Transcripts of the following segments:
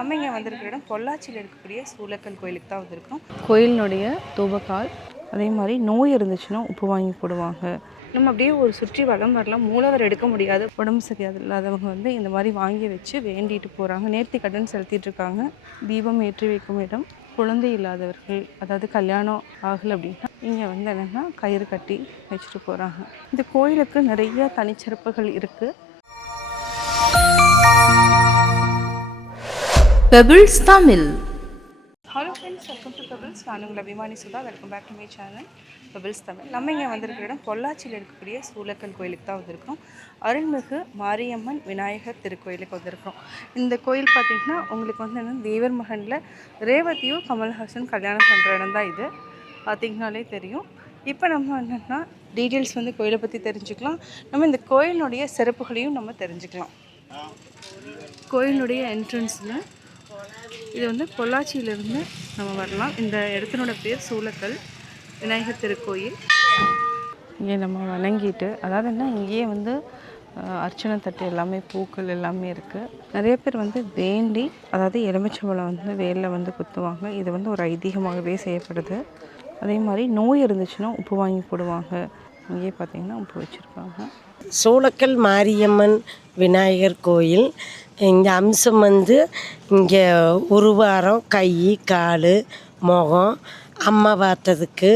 நம்ம இங்கே வந்திருக்கிற இடம் பொள்ளாச்சியில் இருக்கக்கூடிய சூலக்கல் கோயிலுக்கு தான் வந்திருக்கோம். கோயிலினுடைய தூபக்கால், அதே மாதிரி நோய் இருந்துச்சுன்னா உப்பு வாங்கி போடுவாங்க. நம்ம அப்படியே ஒரு சுற்றி வலம் வரலாம். மூலவர் எடுக்க முடியாது, உடம்பு சரியாது இல்லாதவங்க வந்து இந்த மாதிரி வாங்கி வச்சு வேண்டிட்டு போகிறாங்க. நேர்த்தி கடன் செலுத்திட்டு இருக்காங்க. தீபம் ஏற்றி வைக்கும் இடம். குழந்தை இல்லாதவர்கள், அதாவது கல்யாணம் ஆகலை அப்படின்னா இங்கே வந்து என்னென்னா கயிறு கட்டி வச்சுட்டு போகிறாங்க. இந்த கோயிலுக்கு நிறைய தனிச்சிறப்புகள் இருக்குது. Pebbles Tamil. Hello friends, welcome to Pebbles. நான் உங்கள் அபிமானி Sudha. Welcome back to my channel Pebbles Tamil. நம்ம இங்கே வந்திருக்கிற இடம் பொள்ளாச்சியில் இருக்கக்கூடிய சூலக்கல் கோயிலுக்கு தான் வந்திருக்கோம். அருள்மிகு மாரியம்மன் விநாயகர் திருக்கோயிலுக்கு வந்திருக்கோம். இந்த கோயில் பார்த்திங்கன்னா உங்களுக்கு வந்து என்ன, தேவர் மகனில் ரேவதியும் கமல்ஹாசன் கல்யாணம் பண்ணுற இடம் தான் இது. பார்த்திங்கனாலே தெரியும். இப்போ நம்ம என்னென்னா டீட்டெயில்ஸ் வந்து கோயிலை பற்றி தெரிஞ்சுக்கலாம். நம்ம இந்த கோயிலுடைய சிறப்புகளையும் நம்ம தெரிஞ்சுக்கலாம். கோயிலுடைய என்ட்ரன்ஸில் இது வந்து பொள்ளாச்சியிலிருந்து நம்ம வரலாம். இந்த இடத்தினோட பேர் சூலக்கல் விநாயகர் திருக்கோயில். இங்கே நம்ம வணங்கிட்டு, அதாவது என்ன, இங்கேயே வந்து அர்ச்சனை தட்டு எல்லாமே, பூக்கள் எல்லாமே இருக்குது. நிறைய பேர் வந்து வேண்டி, அதாவது எலுமிச்சம்பழம் வந்து வேலில் வந்து குத்துவாங்க. இது வந்து ஒரு ஐதீகமாகவே செய்யப்படுது. அதே மாதிரி நோய் இருந்துச்சுன்னா உப்பு வாங்கி போடுவாங்க. இங்கேயே பார்த்திங்கன்னா உப்பு வச்சுருக்காங்க. சூலக்கல் மாரியம்மன் விநாயகர் கோயில். இங்கே அம்சம் வந்து இங்கே உருவாரம், கை, கால், முகம், அம்மா பார்த்ததுக்கு,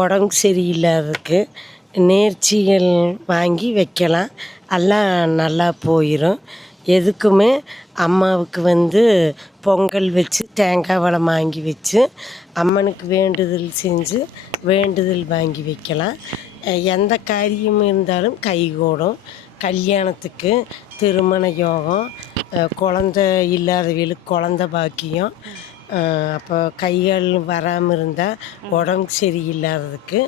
உடம்பு சரியில்லாததுக்கு நேர்ச்சிகள் வாங்கி வைக்கலாம். எல்லாம் நல்லா போயிடும். எதுக்குமே அம்மாவுக்கு வந்து பொங்கல் வச்சு தேங்காய் வளம் வாங்கி வச்சு அம்மனுக்கு வேண்டுதல் செஞ்சு வேண்டுதல் வாங்கி வைக்கலாம். எந்த காரியம் இருந்தாலும் கைகூடும். கல்யாணத்துக்கு, திருமண யோகம், குழந்த இல்லாதவங்களுக்கு குழந்த பாக்கியம், அப்போ கைகள் வராமல் இருந்தால் உடம்பு சரியில்லாததுக்கு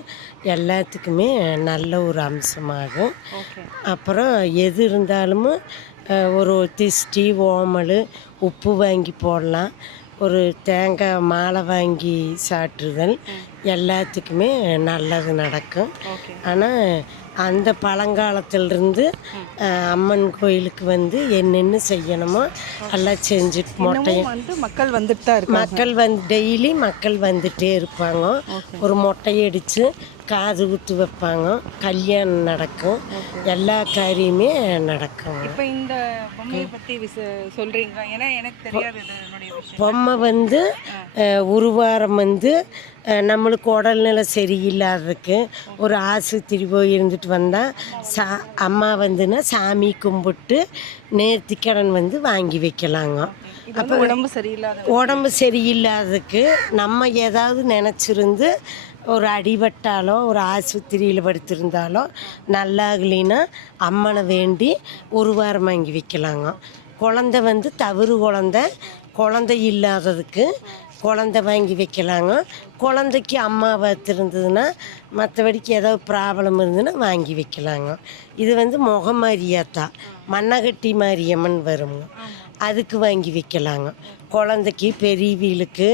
எல்லாத்துக்குமே நல்ல ஒரு அம்சமாகும். அப்புறம் எது இருந்தாலும் ஒரு திஷ்டி, ஓமல், உப்பு வாங்கி போடலாம். ஒரு தேங்காய் மாலை வாங்கி சாற்றுதல் எல்லாத்துக்குமே நல்லது நடக்கும். ஆனால் அந்த பழங்காலத்திலிருந்து அம்மன் கோயிலுக்கு வந்து என்னென்ன செய்யணுமோ எல்லாம் செஞ்சுட்டு மொட்டையும் வந்து மக்கள் வந்துட்டு தான் இருக்காங்க. மக்கள் வந்து டெய்லி மக்கள் வந்துகிட்டே இருப்பாங்க. ஒரு மொட்டையை அடித்து காது குத்து வைப்பாங்க. கல்யாணம் நடக்கும். எல்லா காரியமே நடக்கும். இப்போ இந்த பொம்மையை பற்றி சொல்கிறீங்க? ஏன்னா எனக்கு தெரியாது என்னுடைய விஷயம். பொம்மை வந்து உருவாரம் வந்து நம்மளுக்கு உடல்நிலை சரியில்லாததுக்கு, ஒரு ஆஸ்பத்திரி போய் இருந்துட்டு வந்தால் அம்மா வந்துன்னா சாமி கும்பிட்டு நேர்த்திக்கடன் வந்து வாங்கி வைக்கலாங்க. அப்போ உடம்பு சரியில்லாததுக்கு நம்ம ஏதாவது நினச்சிருந்து ஒரு அடிபட்டாலோ ஒரு ஆஸ்பத்திரியில் படுத்திருந்தாலோ நல்லாகலின்னா அம்மனை வேண்டி ஒரு வாரம் வாங்கி வைக்கலாங்க. குழந்த வந்து தவறு குழந்தை இல்லாததுக்கு குழந்த வாங்கி வைக்கலாங்க. குழந்தைக்கு அம்மா பார்த்துருந்ததுன்னா, மற்றபடிக்கு ஏதாவது ப்ராப்ளம் இருந்ததுன்னா வாங்கி வைக்கலாங்க. இது வந்து முகமாரியாத்தா மண்ணகட்டி மாரியம்மன் வருங்க, அதுக்கு வாங்கி வைக்கலாங்க. குழந்தைக்கு, பெரியவீலுக்கு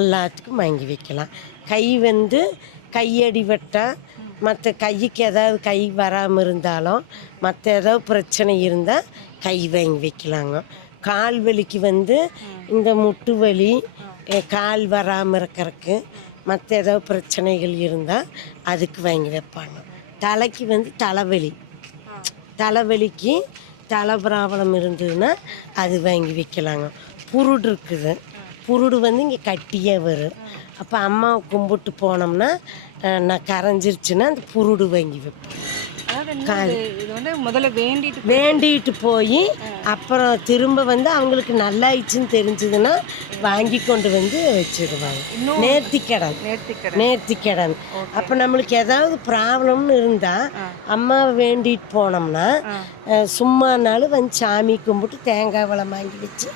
எல்லாத்துக்கும் வாங்கி வைக்கலாம். கை வந்து கையடி வெட்டால், மற்ற கைக்கு ஏதாவது கை வராமல் இருந்தாலும், மற்ற ஏதாவது பிரச்சனை இருந்தால் கை வாங்கி வைக்கலாங்க. கால் வலிக்கு வந்து இந்த முட்டு வலி, கால் வராமல் இருக்கிறதுக்கு, மற்ற ஏதாவது பிரச்சனைகள் இருந்தால் அதுக்கு வாங்கி வைப்பாங்க. தலைக்கு வந்து தலைவலிக்கு தலை ப்ராப்ளம் இருந்ததுன்னா அது வாங்கி வைக்கலாங்க. புருடு இருக்குது. புருடு வந்து இங்கே கட்டியாக வரும். அப்போ அம்மாவை கும்பிட்டு போனோம்னா நான் கரைஞ்சிருச்சுன்னா அந்த புருடு வாங்கி வைப்பேன். இது வந்து முதல்ல வேண்டிட்டு போய் அப்புறம் திரும்ப வந்து அவங்களுக்கு நல்லாயிடுச்சுன்னு தெரிஞ்சதுன்னா வாங்கி கொண்டு வந்து வச்சிடுவாங்க. நேர்த்திக்கடன். அப்போ நம்மளுக்கு ஏதாவது ப்ராப்ளம்னு இருந்தால் அம்மாவை வேண்டிட்டு போனோம்னா சும்மானாலும் வந்து சாமி கும்பிட்டு தேங்காய் வளம் வாங்கி வச்சு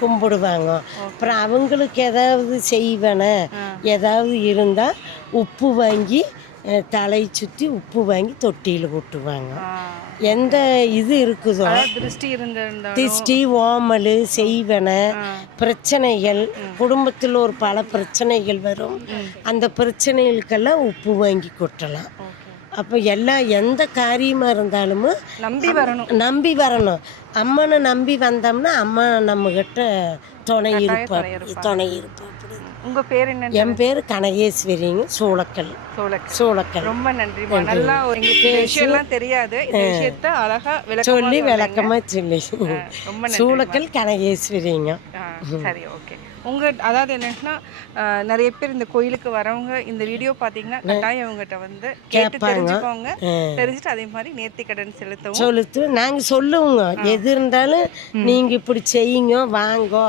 கும்பிடுவாங்க. அப்புறம் அவங்களுக்கு ஏதாவது செய்வேன ஏதாவது இருந்தால் உப்பு வாங்கி தலை சுற்றி உப்பு வாங்கி தொட்டியில் போட்டுவாங்க. எந்த இது இருக்குதோ, திஷ்டி, ஓமல், செய்வனை, பிரச்சனைகள், குடும்பத்தில் ஒரு பல பிரச்சனைகள் வரும். அந்த பிரச்சனைகளுக்கெல்லாம் உப்பு வாங்கி கொட்டலாம். அப்போ எந்த காரியமாக இருந்தாலும் நம்பி வரணும். அம்மனை நம்பி வந்தோம்னா அம்மா நம்மக்கிட்ட துணை இருப்போம். உங்கள் பேர் என்ன? என் பேர் கனகேஸ்வரிங்க, சூளக்கல். ரொம்ப நன்றி. நல்லா எங்களுக்கு விஷயம்லாம் தெரியாது, இந்த விஷயத்த அழகா சொல்லி விளக்கமாக சொல்லி. ரொம்ப சூளக்கல் கனகேஸ்வரிங்க. சரி, ஓகே. அதாவது என்னன்னா நிறைய பேர் இந்த கோயிலுக்கு வரவங்க இந்த வீடியோ பார்த்தீங்கன்னா கட்டாயம் அவங்ககிட்ட வந்து கேட்டு தெரிஞ்சுக்கோங்க. தெரிஞ்சுட்டு அதே மாதிரி நேர்த்தி கடன் செலுத்து நாங்கள் சொல்லுவோங்க. எது இருந்தாலும் நீங்கள் இப்படி செய்யுங்க வாங்கோ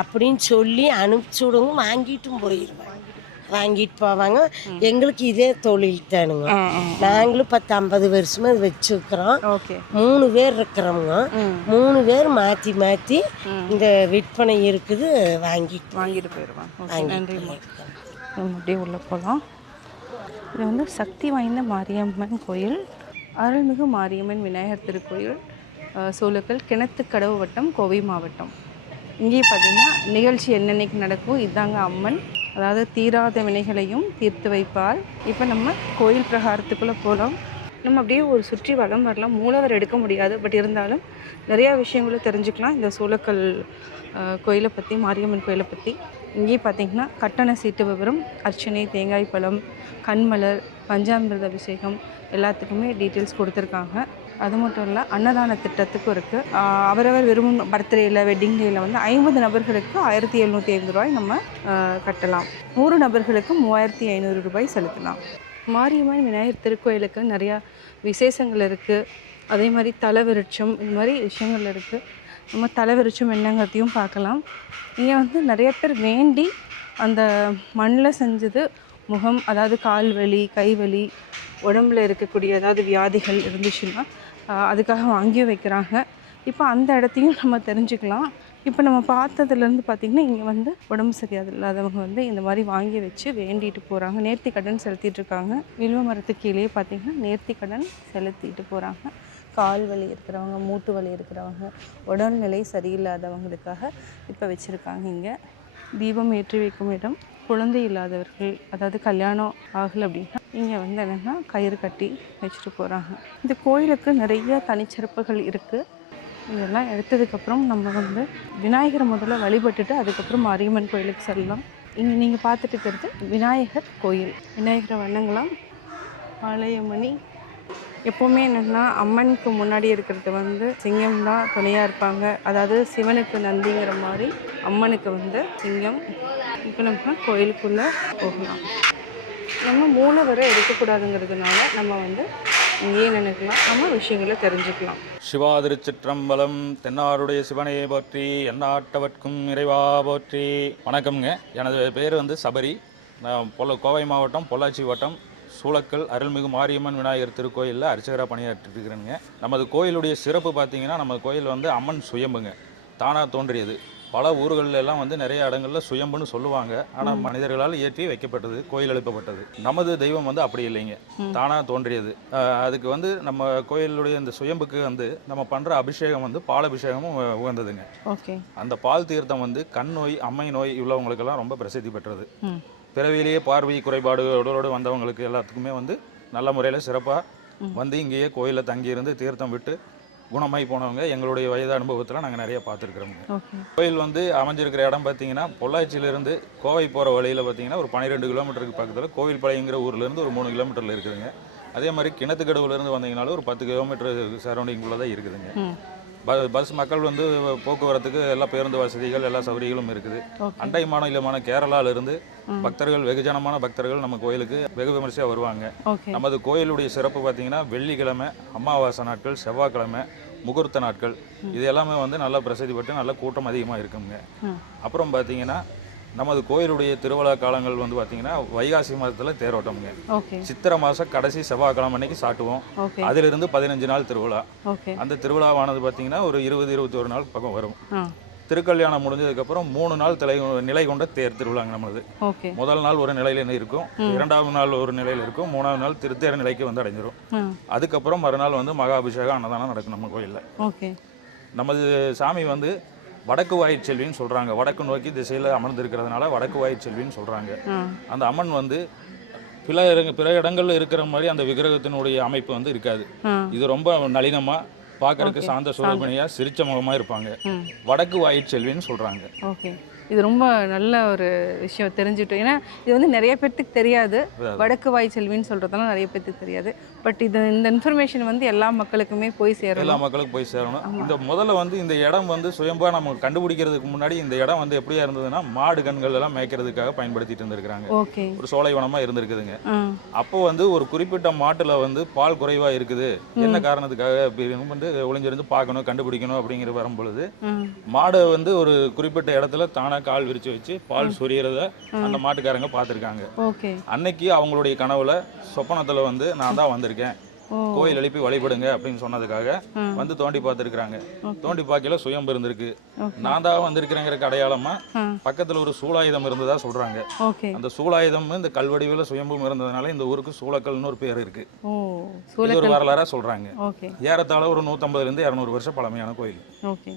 அப்படின்னு சொல்லி அனுப்பிச்சி விடுங்க. வாங்கிட்டும் வாங்கிட்டு போவாங்க. எங்களுக்கு இதே தொழில் தானுங்க. நாங்களும் 10-50 வருஷமா இது வச்சுருக்கிறோம். 3 பேர் இருக்கிறவங்க. 3 பேர் மாற்றி இந்த விற்பனை இருக்குது. வாங்கிட்டு போயிடுவாங்க. நன்றிம்மா. அப்படியே உள்ளே போகலாம். இது வந்து சக்தி வாய்ந்த மாரியம்மன் கோயில், அருள்மிகு மாரியம்மன் விநாயகர் திருக்கோயில், சூளக்கல், கிணத்துக்கடவு வட்டம், கோவை மாவட்டம். இங்கேயும் பார்த்திங்கன்னா நிகழ்ச்சி என்னென்னைக்கு நடக்கும், இதாங்க அம்மன். அதாவது தீராத வினைகளையும் தீர்த்து வைப்பாள். இப்போ நம்ம கோயில் பிரகாரத்துக்குள்ளே போகலாம். நம்ம அப்படியே ஒரு சுற்றி வலம் வரலாம். மூலவர் எடுக்க முடியாது, பட் இருந்தாலும் நிறையா விஷயங்களும் தெரிஞ்சுக்கலாம் இந்த சூளக்கல் கோயிலை பற்றி, மாரியம்மன் கோயிலை பற்றி. இங்கேயும் பார்த்திங்கன்னா கட்டண சீட்டு விவரம், அர்ச்சனை, தேங்காய் பழம், கண்மலர், பஞ்சாமிர்த அபிஷேகம் எல்லாத்துக்குமே டீட்டெயில்ஸ் கொடுத்துருக்காங்க. அது மட்டும் இல்லை, அன்னதான திட்டத்துக்கும் இருக்குது. அவரவர் விரும்பும் பர்த்டேயில், வெட்டிங் டேயில் வந்து 50 நபர்களுக்கு 1750 ரூபாய் நம்ம கட்டலாம். 100 நபர்களுக்கு 3500 ரூபாய் செலுத்தலாம். மாரியம்மன் விநாயகர் திருக்கோயிலுக்கு நிறையா விசேஷங்கள் இருக்குது. அதே மாதிரி தலவிருட்சம், இது மாதிரி விஷயங்கள் இருக்குது. நம்ம தலவிருட்சம் என்னங்கிறதையும் பார்க்கலாம். இங்கே வந்து நிறைய பேர் வேண்டி அந்த மண்ணில் செஞ்சது முகம், அதாவது கால் வலி, கை வலி, உடம்புல இருக்கக்கூடிய ஏதாவது வியாதிகள் இருந்துச்சுன்னா அதுக்காக வாங்கியும் வைக்கிறாங்க. இப்போ அந்த இடத்தையும் நம்ம தெரிஞ்சுக்கலாம். இப்போ நம்ம பார்த்ததுலேருந்து பார்த்திங்கன்னா இங்கே வந்து உடம்பு சரியாது இல்லாதவங்க வந்து இந்த மாதிரி வாங்கி வச்சு வேண்டிட்டு போகிறாங்க. நேர்த்தி கடன் செலுத்திட்டு இருக்காங்க. வில்வ மரத்துக்கு கீழே பார்த்திங்கன்னா நேர்த்தி கடன் செலுத்திட்டு போகிறாங்க. கால் வலி இருக்கிறவங்க, மூட்டு வலி இருக்கிறவங்க, உடல்நிலை சரியில்லாதவங்களுக்காக இப்போ வச்சுருக்காங்க. இங்கே தீபம் ஏற்றி வைக்கும் இடம், குழந்தை இல்லாதவர்கள், அதாவது கல்யாணம் ஆகலை அப்படின்னா இங்கே வந்து என்னென்னா கயிறு கட்டி வச்சுட்டு போகிறாங்க. இந்த கோயிலுக்கு நிறைய தனிச்சிறப்புகள் இருக்குது. இதெல்லாம் எடுத்ததுக்கப்புறம் நம்ம வந்து விநாயகரை முதல்ல வழிபட்டுட்டு அதுக்கப்புறம் மாரியம்மன் கோயிலுக்கு செல்லலாம். இங்கே நீங்கள் பார்த்துட்டு இருக்கிறது விநாயகர் கோயில். விநாயகரை வணங்கலாம். ஆலயமணி எப்போவுமே என்னென்னா அம்மனுக்கு முன்னாடி இருக்கிறது வந்து சிங்கம் தான் துணையாக இருப்பாங்க. அதாவது சிவனுக்கு நந்திங்கிற மாதிரி அம்மனுக்கு வந்து சிங்கம். இப்போ நம்ம கோயிலுக்குள்ளே போகலாம். நம்ம மூலவரை எடுக்கக்கூடாதுங்கிறதுனால நம்ம வந்து இங்கேயே நினைக்கலாம், நம்ம விஷயங்களை தெரிஞ்சுக்கலாம். சிவா திருச்சிற்றம்பலம். தென்னாருடைய சிவனையை போற்றி, எந்நாட்டவர்க்கும் இறைவா போற்றி. வணக்கம்ங்க. எனது பேர் வந்து சபரி. நான் கோவை மாவட்டம் பொள்ளாச்சி வட்டம் சூளக்கல் அருள்மிகு மாரியம்மன் விநாயகர் திருக்கோயிலில் அர்ச்சகராக பணியாற்றிருக்கிறேங்க. நமது கோயிலுடைய சிறப்பு பார்த்திங்கன்னா, நம்ம கோயில் வந்து அம்மன் சுயம்புங்க, தானாக தோன்றியது. பல ஊர்களில் எல்லாம் வந்து நிறைய இடங்களில் சுயம்புன்னு சொல்லுவாங்க. ஆனால் மனிதர்களால் ஏற்றி வைக்கப்பட்டது, கோயில் எழுப்பப்பட்டது. நமது தெய்வம் வந்து அப்படி இல்லைங்க, தானாக தோன்றியது. அதுக்கு வந்து நம்ம கோயிலுடைய இந்த சுயம்புக்கு வந்து நம்ம பண்ணுற அபிஷேகம் வந்து பால் அபிஷேகமும் உகந்ததுங்க. அந்த பால் தீர்த்தம் வந்து கண் நோய், அம்மை நோய் உள்ளவங்களுக்கெல்லாம் ரொம்ப பிரசித்தி பெற்றது. பிறவிலேயே பார்வை குறைபாடுகளோடு வந்தவங்களுக்கு எல்லாத்துக்குமே வந்து நல்ல முறையில் சிறப்பாக வந்து இங்கேயே கோயிலில் தங்கியிருந்து தீர்த்தம் விட்டு குணமாய் போனவங்க எங்களுடைய வயது அனுபவத்தில் நாங்கள் நிறைய பார்த்துருக்குறோங்க. கோயில் வந்து அமைஞ்சிருக்கிற இடம் பார்த்தீங்கன்னா, பொள்ளாச்சியிலேருந்து கோவை போகிற வழியில் பார்த்தீங்கன்னா ஒரு 12 கிலோமீட்டருக்கு பக்கத்தில் கோவில்பாளையங்கிற ஊர்லேருந்து ஒரு 3 கிலோமீட்டரில் இருக்குதுங்க. அதே மாதிரி கிணத்துக்கடவுலேருந்து வந்தீங்கனாலும் ஒரு 10 கிலோமீட்டர் சரௌண்டிங்குள்ளே தான் இருக்குதுங்க. பஸ் மக்கள் வந்து போக்குவரத்துக்கு எல்லா பேருந்து வசதிகள், எல்லா சௌகரியங்களும் இருக்குது. அண்டை மாநிலமான கேரளாவிலிருந்து பக்தர்கள், வெகுஜனமான பக்தர்கள் நம்ம கோயிலுக்கு வெகு விமர்சையாக வருவாங்க. நமது கோயிலுடைய சிறப்பு பார்த்தீங்கன்னா, வெள்ளிக்கிழமை, அமாவாசை நாட்கள், செவ்வாய்க்கிழமை, முகூர்த்த நாட்கள், இது எல்லாமே வந்து நல்லா பிரசித்தி பெற்று நல்ல கூட்டம் அதிகமாக இருக்குங்க. அப்புறம் பார்த்தீங்கன்னா, நமது கோயிலுடைய திருவிழா காலங்கள் வந்து பார்த்தீங்கன்னா வைகாசி மாதத்தில் தேரோட்டமுங்க. சித்திரை மாதம் கடைசி செவ்வாய்க்கிழமை அன்னைக்கு சாட்டுவோம். அதிலிருந்து 15 நாள் திருவிழா. அந்த திருவிழாவானது பார்த்தீங்கன்னா ஒரு 20-21 நாள் பக்கம் வரும். திருக்கல்யாணம் முடிஞ்சதுக்கப்புறம் 3 நாள் நிலை கொண்ட தேர் திருவிழாங்க நம்மளது. முதல் நாள் ஒரு நிலையில இருக்கும், 2ஆவது நாள் ஒரு நிலையில் இருக்கும், 3ஆவது நாள் திருத்தேர் நிலைக்கு வந்து அடைஞ்சிரும். அதுக்கப்புறம் மறுநாள் வந்து மகா அபிஷேகம், அன்னதானம் நடக்கும் நம்ம கோயிலில். நமது சாமி வந்து வடக்கு வாயிற்செல்வின்னு சொல்கிறாங்க. வடக்கு நோக்கி திசையில் அமர்ந்திருக்கிறதுனால வடக்கு வாயிற்செல்வின்னு சொல்கிறாங்க. அந்த அம்மன் வந்து பிற இடங்கள்ல இருக்கிற மாதிரி அந்த விக்கிரகத்தினுடைய அமைப்பு வந்து இருக்காது. இது ரொம்ப நளினமா பார்க்கறதுக்கு சாந்த சுரூபிணியா சிரிச்ச முகமா இருப்பாங்க. வடக்கு வாயிற்செல்வின்னு சொல்றாங்க. ஓகே, இது ரொம்ப நல்ல ஒரு விஷயம் தெரிஞ்சுட்டோம். ஏன்னா இது வந்து நிறைய பேர்த்துக்கு தெரியாது, வடக்கு வாய் செல்வின்னு சொல்கிறதெல்லாம் நிறைய பேர்த்துக்கு தெரியாது. பட் இந்த இன்ஃபர்மேஷன் வந்து எல்லா மக்களுக்குமே போய் சேரணும். எல்லா மக்களுக்கும் போய் சேரணும். இந்த முதல்ல வந்து இந்த இடம் வந்து சுயம்பா நம்ம கண்டுபிடிக்கிறதுக்கு முன்னாடி இந்த இடம் வந்து எப்படியா இருந்ததுன்னா மாடு கண்கள் எல்லாம் மேய்க்கிறதுக்காக பயன்படுத்திட்டு இருந்திருக்காங்க. ஓகே, ஒரு சோலை வனமா இருந்திருக்குதுங்க. அப்போ வந்து ஒரு குறிப்பிட்ட மாட்டுல வந்து பால் குறைவா இருக்குது, என்ன காரணத்துக்காக அப்படின்னு வந்து ஒளிஞ்சிருந்து பார்க்கணும் கண்டுபிடிக்கணும் அப்படிங்கிற வரும்பொழுது மாடை வந்து ஒரு குறிப்பிட்ட இடத்துல தானே கால் விரிச்சு வச்சு பால் சொரியறத அந்த மாட்டுக்காரங்க பார்த்துருக்காங்க. அன்னைக்கு அவங்களுடைய கனவுல சொப்பனத்துல வந்து நான் தான் வந்திருக்கேன், கோயில் எழுப்பி வழிபடுங்க அப்படின்னு சொன்னதுக்காக வந்து தோண்டி பார்த்துருக்காங்க. தோண்டி பார்க்கல சுயம்பு இருந்திருக்கு. நான் தான் வந்திருக்கிறேங்கிற அடையாளமா பக்கத்துல ஒரு சூலாயுதம் இருந்ததா சொல்றாங்க. அந்த சூலாயுதம் இந்த கல்வடிவில் சுயம்பும் இருந்ததுனால இந்த ஊருக்கு சூளக்கல்னு ஒரு பேர் இருக்கு. இது ஒரு வரலாறா சொல்றாங்க. ஏறத்தாழ ஒரு 150 இருந்து 200 வருஷம் பழமையான கோயில். ஓகே,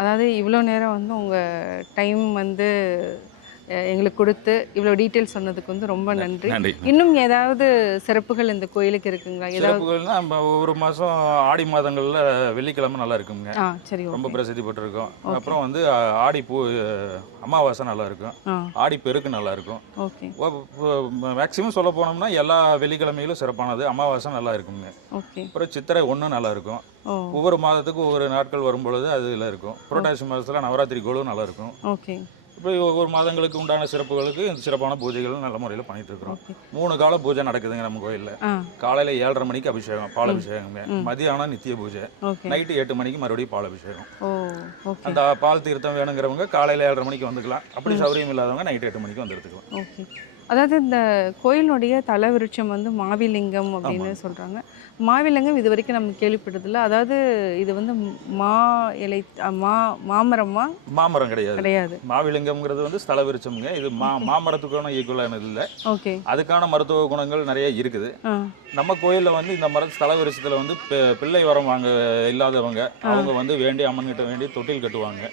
அதாவது இவ்வளோ நேரம் வந்து உங்கள் டைம் வந்து எங்களுக்கு கொடுத்து இவ்வளோ டீட்டெயில்ஸ் சொன்னதுக்கு வந்து ரொம்ப நன்றி. இன்னும் ஏதாவது சிறப்புகள் இந்த கோயிலுக்கு இருக்குங்களா? சிறப்புகள்னா நம்ம ஒரு மாதம் ஆடி மாதங்களில் வெள்ளிக்கிழமை நல்லா இருக்குங்க. சரி, ரொம்ப பிரசித்தி பெற்றிருக்கும். அப்புறம் வந்து ஆடி அமாவாசை நல்லா இருக்கும், ஆடி பெருக்கு நல்லா இருக்கும். மேக்சிமம் சொல்ல போனோம்னா எல்லா வெள்ளிக்கிழமையிலும் சிறப்பானது, அமாவாசை நல்லா இருக்குங்க. அப்புறம் சித்திரை 1 நல்லா இருக்கும். ஒவ்வொரு மாதத்துக்கும் ஒவ்வொரு நாட்கள் வரும்பொழுது அதில் இருக்கும். புரட்டாசி மாதத்தில் நவராத்திரி கோலும் நல்லா இருக்கும். இப்போ ஒவ்வொரு மாதங்களுக்கு உண்டான சிறப்புகளுக்கு சிறப்பான பூஜைகள் நல்ல முறையில் பண்ணிட்டு இருக்கிறோம். 3 கால பூஜை நடக்குதுங்க நம்ம கோயிலில். காலையில் 7:30 மணிக்கு அபிஷேகம், பால் அபிஷேகங்க. மதியானம் நித்திய பூஜை, நைட்டு 8 மணிக்கு மறுபடியும் பால் அபிஷேகம். அந்த பால் தீர்த்தம் வேணுங்கிறவங்க காலையில் 7:30 மணிக்கு வந்துக்கலாம். அப்படி சௌகரியம் இல்லாதவங்க நைட்டு 8 மணிக்கு வந்து எடுத்துக்கலாம். அதாவது இந்த கோயிலுடைய தலவிருட்சம் வந்து மாவிலிங்கம் அப்படின்னு சொல்கிறாங்க. மாவிலிங்கம் இது வரைக்கும் நம்ம கேள்விப்பட்டதில்லை. அதாவது இது வந்து மாமரமா? மாமரம் கிடையாது. மாவிலிங்கம்ங்கிறது வந்து ஸ்தல விருட்சம்ங்க. இது மாமரத்துக்கான ஈக்குவலானது இல்லை. ஓகே, அதுக்கான மருத்துவ குணங்கள் நிறைய இருக்குது. நம்ம கோயிலில் வந்து இந்த ஸ்தல விருட்சத்தில் வந்து பிள்ளை வரம் வாங்க இல்லாதவங்க அவங்க வந்து வேண்டி அம்மன்கிட்ட வேண்டி தொட்டில் கட்டுவாங்க.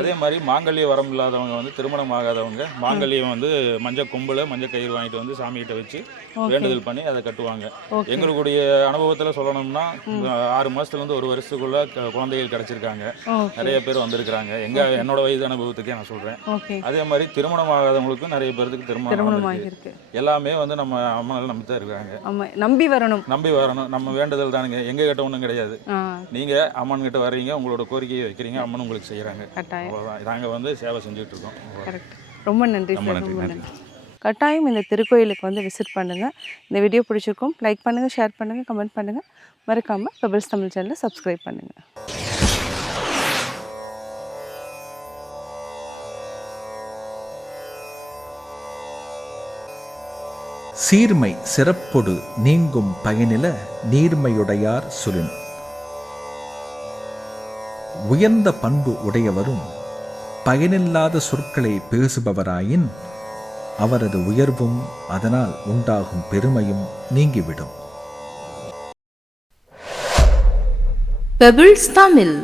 அதே மாதிரி மாங்கல்ய வரம் இல்லாதவங்க வந்து திருமணம் ஆகாதவங்க மாங்கல்யம் வந்து மஞ்சள் கொம்புல மஞ்சள் கயிறு வாங்கிட்டு வந்து சாமிகிட்ட வச்சு வேண்டுதல் பண்ணி அதை கட்டுவாங்க. எங்களுடைய அனுபவத்தில் சொல்லணும்னா 6 மாசத்துலேருந்து 1 வருஷத்துக்குள்ள குழந்தைகள் கிடைச்சிருக்காங்க. நிறைய பேர் வந்திருக்கிறாங்க. என்னோட வயது அனுபவத்துக்கே நான் சொல்றேன். அதே மாதிரி திருமணம் ஆகாதவங்களுக்கும் நிறைய பேருக்கு திருமணம் ஆகிருக்கு. எல்லாமே வந்து நம்ம அம்மனால் நம்பி தான் இருக்காங்க. நம்பி வரணும். நம்ம வேண்டுதல் தானுங்க, எங்க கிட்ட ஒன்றும் கிடையாது. நீங்க அம்மன் கிட்ட வர்றீங்க, உங்களோட கோரிக்கையை வைக்கிறீங்க, அம்மன் உங்களுக்கு செய்யறாங்க. நாங்கள் வந்து சேவை செஞ்சுட்டு இருக்கோம். ரொம்ப நன்றி சார், ரொம்ப நன்றி. கட்டாயம் இந்த திருக்கோயிலுக்கு வந்து விசிட் பண்ணுங்கள். இந்த வீடியோ பிடிச்சிருக்கும் லைக் பண்ணுங்கள், ஷேர் பண்ணுங்கள், கமெண்ட் பண்ணுங்கள். மறக்காமல் பெபிள்ஸ் தமிழ் சேனலை சப்ஸ்கிரைப் பண்ணுங்கள். சீர்மை சிறப்பொடு நீங்கும் பயனில நீர்மையுடையார் சுரின். உயர்ந்த பண்பு உடையவரும் பயனில்லாத சொற்களை பேசுபவராயின் அவரது உயர்வும் அதனால் உண்டாகும் பெருமையும் நீங்கிவிடும். பெபிள்ஸ் தமிழ்.